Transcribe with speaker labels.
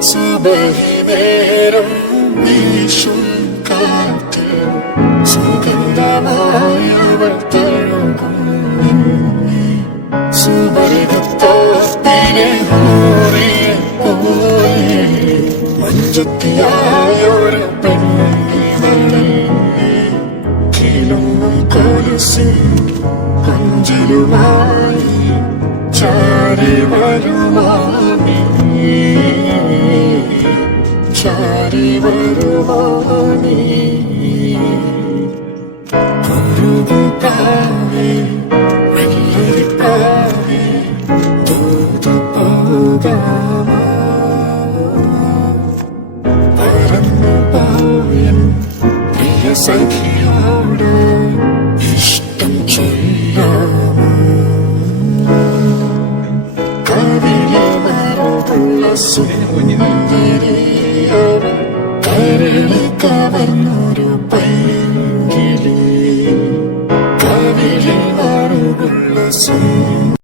Speaker 1: സുബഹി നേരം വീശും കാറ്റിൽ സുഗന്ധമായവൾ തഴുകും. സുബർഗത്തോപ്പിനെ ഹൂറിയെ പോലെ മഞ്ചത്തിയായൊരു പെണ്ണിവളെ കിളുങ്ങും കൊലുസിൻ കൊഞ്ചലുമായി ചാരി വരുവാനേ കുറുകുകാവേ വെള്ളരിക്കാവേ ദൂത് പോകാമോ? പറന്നു പോയൻ പ്രിയ കവർന്നൊരു പൈങ്കിളി കവിളിൽ സുന്ദരി